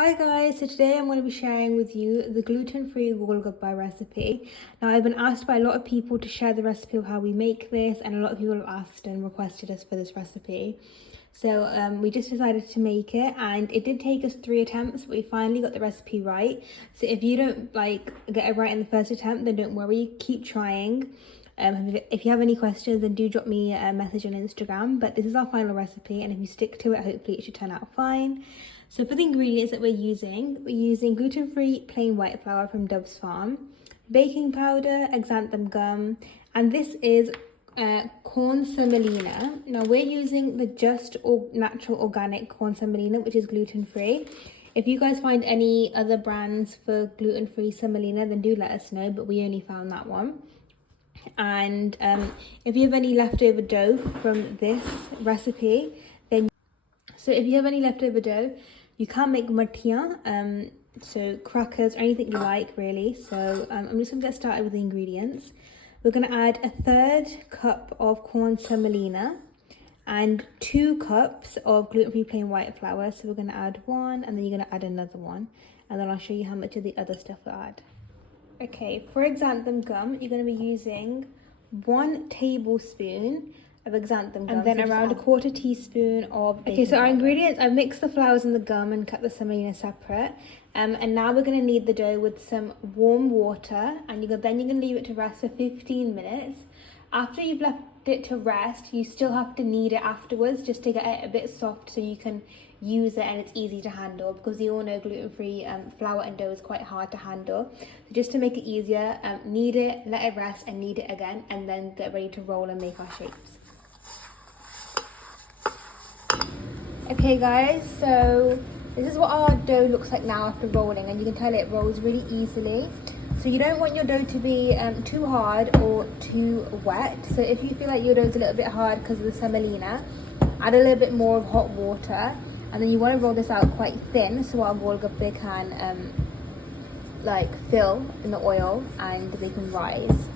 Hi guys, so today I'm going to be sharing with you the gluten-free golgappe recipe. Now I've been asked by a lot of people to share the recipe of how we make this, and a lot of people have asked and requested us for this recipe. So we just decided to make it, and it did take us 3 attempts, but we finally got the recipe right. So if you don't get it right in the first attempt, then don't worry, keep trying. If you have any questions, then do drop me a message on Instagram. But this is our final recipe, and if you stick to it, hopefully it should turn out fine. So for the ingredients that we're using gluten-free plain white flour from Dove's Farm, baking powder, xanthan gum, and this is corn semolina. Now we're using the natural organic corn semolina, which is gluten-free. If you guys find any other brands for gluten-free semolina, then do let us know, but we only found that one. And if you have any leftover dough from this recipe, if you have any leftover dough, you can make martiyan, so crackers or anything you like really. So I'm just gonna get started with the ingredients. We're gonna add a 1/3 cup of corn semolina and 2 cups of gluten-free plain white flour. So we're gonna add one, and then you're gonna add another one, and then I'll show you how much of the other stuff we'll add. Okay, for xanthan gum, you're gonna be using 1 tablespoon of xanthan gum, and then around a 1/4 teaspoon of baking powder. So our ingredients, I've mixed the flours and the gum and cut the semolina separate. And now we're going to knead the dough with some warm water, and then you're going to leave it to rest for 15 minutes. After you've left it to rest, you still have to knead it afterwards just to get it a bit soft so you can use it and it's easy to handle, because you all know gluten-free flour and dough is quite hard to handle. So just to make it easier, knead it, let it rest, and knead it again, and then get ready to roll and make our shapes. Okay guys, so this is what our dough looks like now after rolling, and you can tell it rolls really easily. So you don't want your dough to be too hard or too wet. So if you feel like your dough is a little bit hard because of the semolina, add a little bit more of hot water, and then you want to roll this out quite thin so our golgappe can fill in the oil and they can rise.